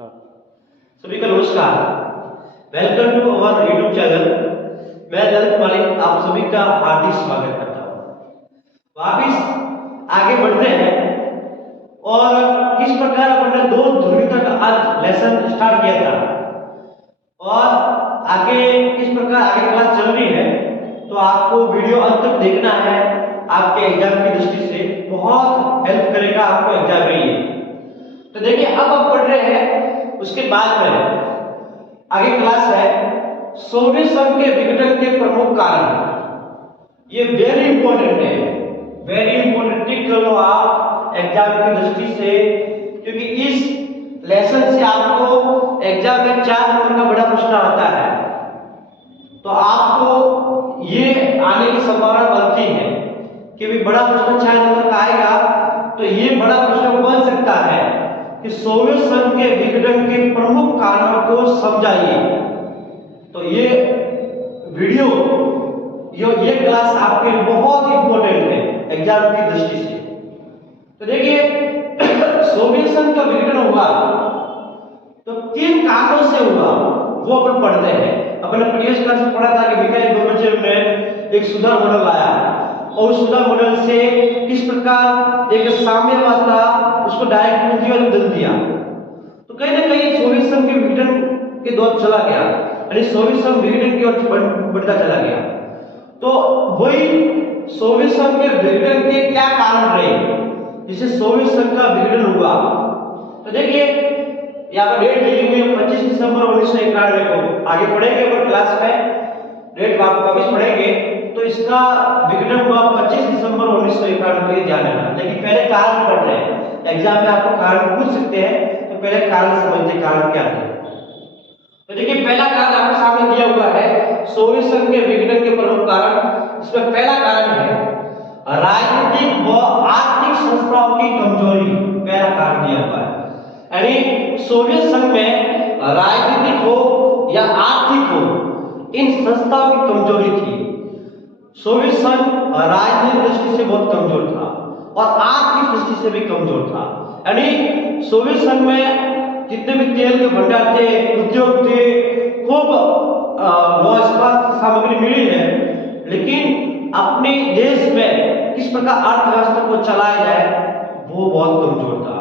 सभी को नमस्कार। Welcome to our YouTube channel. मैं ललित मालिक आप सभी का हार्दिक स्वागत करता हूँ। वापिस आगे बढ़ते हैं और किस प्रकार हमने दो ध्रुवीयता का आज लेसन स्टार्ट किया था और आगे किस प्रकार आगे क्लास चल रही है, तो आपको वीडियो अंत तक देखना है। आपके एग्जाम की दृष्टि से बहुत हेल्प करेगा आपको एग्जाम में ये। तो देखिए अब आप पढ़ रहे हैं, उसके बाद में आगे क्लास है सोवियत संघ के विघटन के प्रमुख कारण। ये वेरी इंपॉर्टेंट है, वेरी इंपॉर्टेंट। टिक कर लो आप एग्जाम की दृष्टि से, क्योंकि इस लेसन से आपको एग्जाम में 4 नंबर का बड़ा प्रश्न आता है। तो आपको ये आने की संभावना बनती है कि भी बड़ा प्रश्न 4 नंबर का आएगा, तो ये बड़ा प्रश्न बन सकता है कि सोवियत संघ के विघटन के प्रमुख कारणों को समझाइए। तो ये वीडियो ये क्लास आपके लिए बहुत इंपॉर्टेंट है एग्जाम की दृष्टि से। तो देखिए सोवियत संघ का विघटन हुआ तो 3 कारणों से हुआ, वो अपन पढ़ते हैं। अपन ने प्रीवियस क्लास में पढ़ा था कि मिखाइल गोर्बाचेव ने एक सुधार मॉडल लाया और उस सुधार मॉडल से किस प्रकार एक साम्यवाद था उसको डायरेक्ट पूंजी में बदल दिया। तो कहीं ना कहीं सोवियत संघ के विघटन के दौर चला गया, यानी सोवियत संघ विघटन की ओर बढ़ता चला गया। तो वही सोवियत संघ के विघटन के क्या कारण रहे जिससे सोवियत संघ का विघटन हुआ। तो देखिए यहाँ पर डेट लिखी हुई है 25 दिसंबर 1991 को। आगे पढ़ेंगे पर क्लास में डेट वापस पढ़ेंगे, तो इसका विघटन हुआ 25 दिसंबर 1991 को, ये ध्यान रखना। लेकिन पहले कारण पढ़ रहे हैं, एग्जाम में आपको कारण पूछ सकते हैं, तो पहले कारण समझते कारण क्या है। तो देखिए पहला कारण आपके सामने दिया हुआ है सोवियत संघ के विघटन के प्रमुख कारण। इसमें पहला कारण है राजनीतिक व आर्थिक संस्थाओं की कमजोरी। पहला कारण दिया हुआ है, यानी सोवियत संघ में राजनीतिक हो या आर्थिक हो, इन संस्थाओं की कमजोरी थी। सोवियत संघ राजनीतिक दृष्टि से बहुत कमजोर था और आर्थिक दृष्टि से भी कमजोर था। यानी सोवियत संघ में जितने भी तेल के भंडार थे, उद्योग थे, खूब इस्पात सामग्री मिली है, लेकिन अपने देश में किस प्रकार अर्थव्यवस्था को चलाया जाए वो बहुत कमजोर था।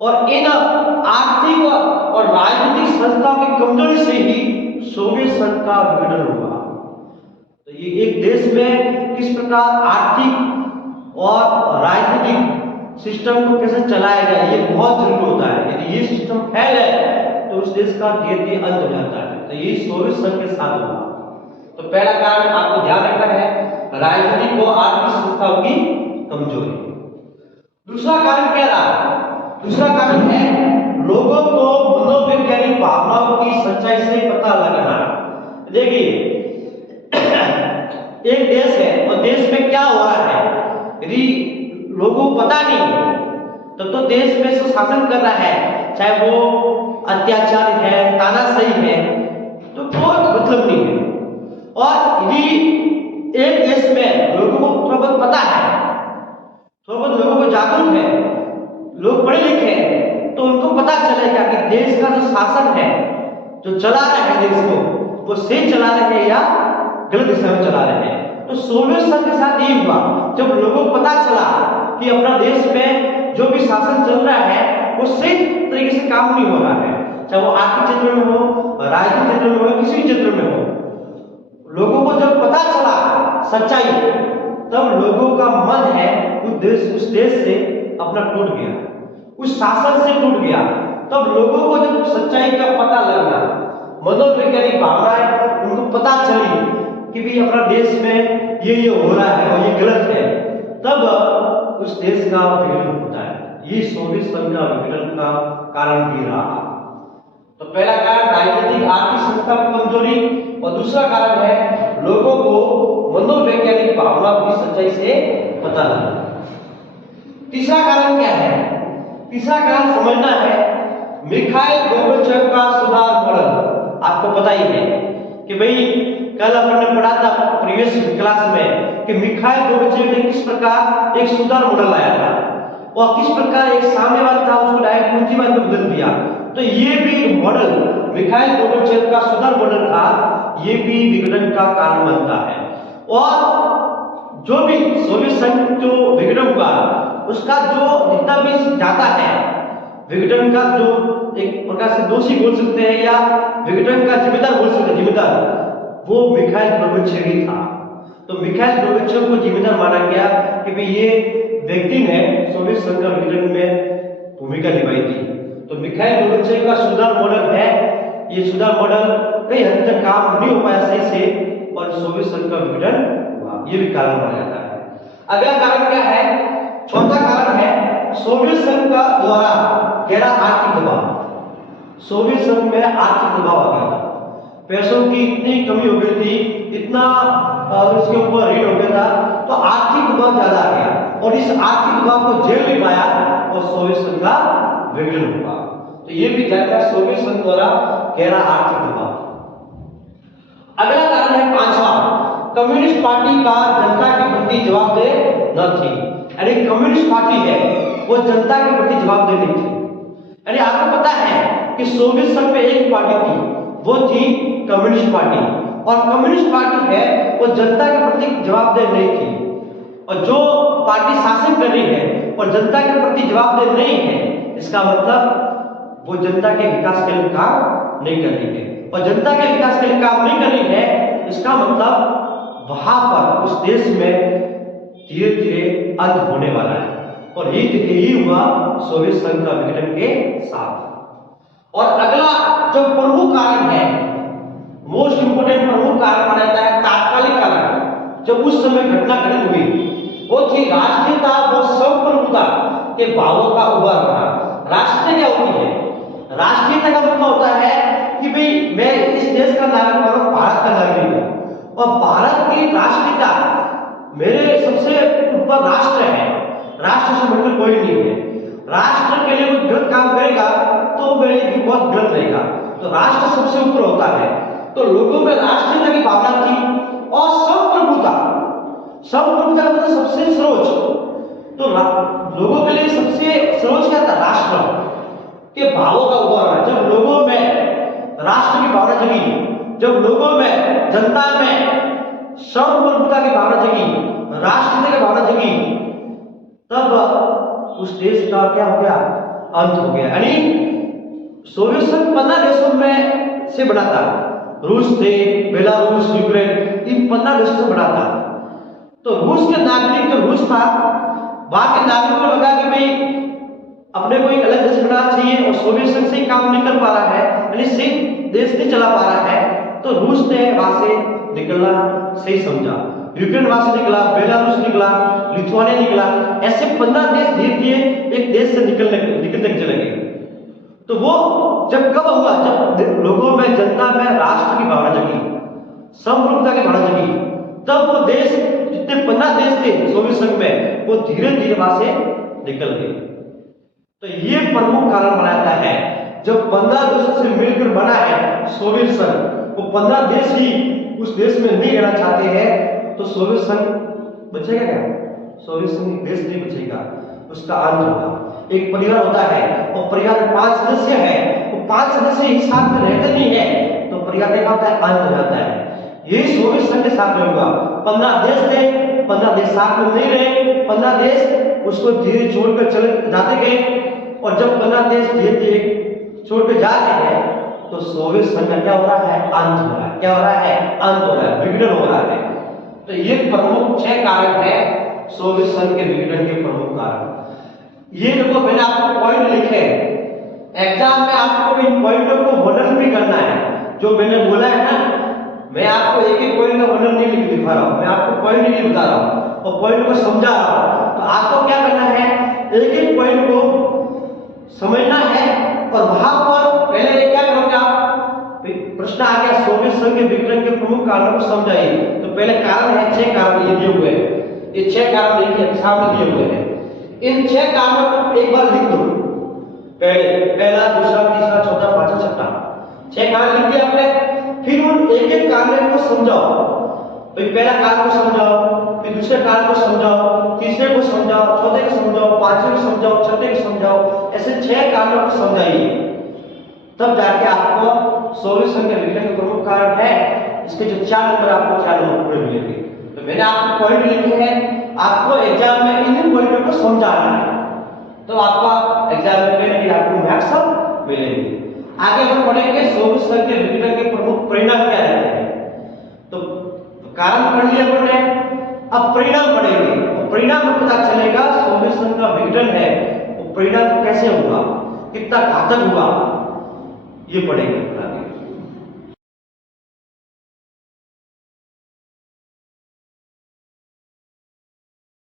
और इन आर्थिक और राजनीतिक संस्थाओं की कमजोरी से ही सोवियत संघ का विघटन हुआ। तो ये एक देश में किस प्रकार आर्थिक और राजनीतिक सिस्टम को कैसे चलाया जाए ये बहुत जरूरी होता है। यदि ये सिस्टम फैल है तो उस देश का धीरे अंत हो जाता है। तो ये सोवियत संघ के साथ हुआ। तो पहला कारण आपको ध्यान रखना है राजनीतिक और आर्थिक संस्थाओं की कमजोरी। दूसरा कारण क्या रहा? दूसरा कारण है लोगों को मनोवैज्ञानिक भावनाओं की सच्चाई से पता लगाना। देखिए एक देश है और देश में क्या हो रहा है, यदि लोगों को पता नहीं है तो देश में जो शासन कर रहा है, चाहे वो अत्याचार है, तानाशाही है, तो कोई मतलब नहीं है। और यदि एक देश में लोगों को थोड़ा बहुत पता है, थोड़ा बहुत लोगों को जागरूक है, लोग पढ़े लिखे हैं, तो उनको पता चलेगा कि देश का जो शासन है, जो चला रहे हैं देश को, वो सही चला रहे हैं या गलत दिशा में चला रहे हैं। तो सोवियत संघ के साथ ये हुआ, जब लोगों को पता चला कि अपना देश में जो भी शासन चल रहा है वो सही तरीके से काम नहीं हो रहा है, चाहे वो आर्थिक क्षेत्र में हो, राजनीतिक क्षेत्र में हो, किसी भी क्षेत्र में हो, लोगों को जब पता चला सच्चाई, तब लोगों का मन है उस देश से अपना टूट गया, उस शासन से टूट गया। तब लोगों को जब सच्चाई का पता लगा, मनोवैज्ञानिक भावनाएं उनको पता चली कि भी अपना देश में ये हो रहा है और ये गलत है, तब उस देश का विघटन होता है। ये सोवियत संघ का विघटन का कारण भी रहा। तो पहला कारण राजनीतिक आर्थिक संस्था की कमजोरी और दूसरा कारण है लोगों को मनोवैज्ञानिक भावनाओं की सच्चाई से पता लगा। तीसरा कारण क्या है? तीसरा कारण समझना है मिखाइल गोर्बाचेव का सुधार मॉडल। आपको पता ही है कि भाई कल अपन ने पढ़ा था प्रीवियस क्लास में कि मिखाइल गोर्बाचेव ने किस प्रकार एक सुधार मॉडल लाया था। और किस प्रकार एक साम्यवाद था उसको डायरेक्ट पूंजीवाद में बदल दिया। तो ये भी एक मॉडल मिखाइल गोर्बाचेव का सुधार मॉडल था, ये भी विघटन का कारण बनता है। और जो भी सोवियत संघ जो विघटन हुआ उसका जो जितना भी जाता है विघटन का, जो एक प्रकार से दोषी बोल सकते हैं या विघटन का जिम्मेदार बोल सकते हैं, जिम्मेदार वो मिखाइल गोर्बाचेव ही था। तो मिखाइल गोर्बाचेव को जिम्मेदार माना गया कि भाई ये व्यक्ति ने सोवियत संघ का विघटन में भूमिका निभाई थी। तो मिखाइल गोर्बाचेव का सुधार मॉडल है, ये सुधार मॉडल कई हद तक काम नहीं हो पाया सही से और सोवियत संघ का विघटन हुआ, ये भी कारण माना जाता है। अगला कारण क्या है? चौथा कारण है सोवियत संघ का द्वारा गहरा आर्थिक दबाव। सोवियत संघ में आर्थिक दबाव आ गया था, पैसों की इतनी कमी हो गई थी, इतना उसके ऊपर ऋण हो गया था, तो आर्थिक दबाव ज्यादा आ गया और इस आर्थिक दबाव को झेल नहीं पाया और सोवियत संघ का विघटन हुआ। तो ये भी ध्यान रखना, सोवियत संघ द्वारा गहरा आर्थिक दबाव। अगला कारण है पांचवा, कम्युनिस्ट पार्टी का जनता के प्रति जवाबदेह न थी। यानी कम्युनिस्ट पार्टी है वो जनता के प्रति जवाबदेह नहीं थी। यानी आपको पता है कि सोवियत संघ में एक पार्टी थी, वो थी कम्युनिस्ट पार्टी, और कम्युनिस्ट पार्टी है वो जनता के प्रति जवाबदेह नहीं थी। और जो पार्टी शासन कर रही है और जनता के प्रति जवाबदेह नहीं है, इसका मतलब वो जनता के विकास के लिए काम नहीं कर रही है। और जनता के विकास के लिए काम नहीं कर रही है, इसका मतलब वहां पर उस देश में धीरे धीरे अंत होने वाला है। और यही हुआ सोवियत संघ का विघटन के साथ। और अगला जो प्रमुख कारण है, मोस्ट इंपोर्टेंट प्रमुख कारण माना जाता है, तात्कालिक कारण जब उस समय घटना घटित हुई, वो थी राष्ट्रीयता व संप्रभुता के भावों का उभरना। राष्ट्रीय क्या होती है? राष्ट्रीयता का मतलब होता है कि भाई मैं इस देश का नागरिक हूं, भारत का नागरिक हूं, और भारत की राष्ट्रीयता, मेरे सबसे ऊपर राष्ट्र है, राष्ट्र से बढ़कर कोई नहीं है। राष्ट्र के लिए कोई गलत काम करेगा तो मेरे लिए बहुत गलत रहेगा। तो राष्ट्र सबसे ऊपर होता है। तो लोगों में राष्ट्रीयता की भावना थी और संप्रभुता, संप्रभुता मतलब सबसे सर्वोच्च। तो लोगों के लिए सबसे सर्वोच्च क्या था? राष्ट्र के भावों का उभरना। जब लोगों में राष्ट्र की भावना जगी, जब लोगों में, जनता में संप्रभुता की भावना जगी, राष्ट्रीयता की भावना जगी, तब उस देश का क्या हो गया? अंत हो गया। यानी सोवियत संघ 15 देशों में से बना था। रूस थे, बेलारूस, यूक्रेन, इन 15 देशों से बना था। तो रूस के नागरिक, जो रूस था, वहां के नागरिकों को लगा कि भाई अपने को एक अलग देश बनाना चाहिए और सोवियत संघ से काम नहीं कर पा रहा है, यानी सही देश नहीं चला पा रहा है, तो रूस ने वहां से निकलना सही समझा। यूक्रेन वहां से निकला, बेलारूस निकला, लिथुआनिया निकला, ऐसे 15 देश धीरे धीरे एक देश से निकलने चले गए। तो वो जब कब हुआ? जब लोगों में, जनता में राष्ट्र की भावना जगी, संप्रभुता की भावना जगी, तब वो देश, जितने 15 देश थे सोवियत संघ में, वो धीरे धीरे वहां से निकल गए। तो ये प्रमुख कारण बनाता है, जब 15 देशों से मिलकर बना है सोवियत संघ, वो 15 देश ही उस देश में नहीं रहना चाहते हैं, तो सोवियत संघ बचेगा क्या? सोवियत संघ देश नहीं बचेगा, उसका अंत होगा। एक परिवार होता है और परिवार में 5 सदस्य है, वो 5 सदस्य एक साथ में रहते नहीं है, तो परिवार क्या होता है? अंत हो जाता है। यही सोवियत संघ के साथ में हुआ। 15 देश थे, 15 देश साथ में नहीं रहे, 15 देश उसको धीरे छोड़कर चले जाते गए, और जब 15 देश धीरे धीरे छोड़कर जा रहे हैं, तो सोवियत संघ का क्या हो रहा है? अंत हो रहा है। क्या हो रहा है? अंत हो रहा है, विघटन हो रहा है। तो ये प्रमुख 6 कारण है सोवियत संघ के विघटन के प्रमुख कारण। ये देखो, मैंने आपको पॉइंट लिखे, एग्जाम में आपको इन पॉइंटों को वर्णन भी करना है। जो मैंने बोला है ना, मैं आपको एक एक पॉइंट का वर्णन नहीं लिख दिखा रहा हूं, मैं आपको पॉइंट ही बता रहा हूं और पॉइंट को समझा रहा हूं। तो आपको क्या करना है? एक एक पॉइंट को समझना है, और वहां पर पहले क्या करोगे आप? प्रश्न आ गया सोवियत संघ के विघटन के प्रमुख कारणों को समझाइए। तो पहले कारण है, 6 कारण ये दिए हुए हैं, ये 6 कारण देखिए सामने दिए हुए हैं। इन 6 कारणों को एक बार लिख दो, पहला, दूसरा, तीसरा, चौथा, पांचवा, छठा, 6 कारण लिख दिए आपने। फिर उन एक एक कारण को समझाओ। पहला कारण को समझाओ, फिर दूसरे कारण को समझाओ, तीसरे को समझाओ, चौथे को समझाओ, पांचवें को समझाओ, छठे को समझाओ, ऐसे 6 कारणों को समझाइए, तब जाके आपको सोलर संख्या विघटन के प्रमुख कारण है इसके जो 4 नंबर आपको 4 नंबर पूरे मिलेंगे। तो मैंने आपको पॉइंट लिखे हैं, आपको एग्जाम में इन पॉइंटों को समझाना है, तो आपका एग्जाम में कहीं ना कहीं आपको मार्क्स मिलेंगे। आगे हम पढ़ेंगे सोलर संख्या विघटन के प्रमुख परिणाम क्या रहते हैं। तो कारण पढ़ लिया हमने, अब परिणाम पढ़ेंगे, तो परिणाम में पता चलेगा सोल्यूशन का विघटन है वो परिणाम कैसे होगा, कितना घातक हुआ, ये पढ़ेंगे।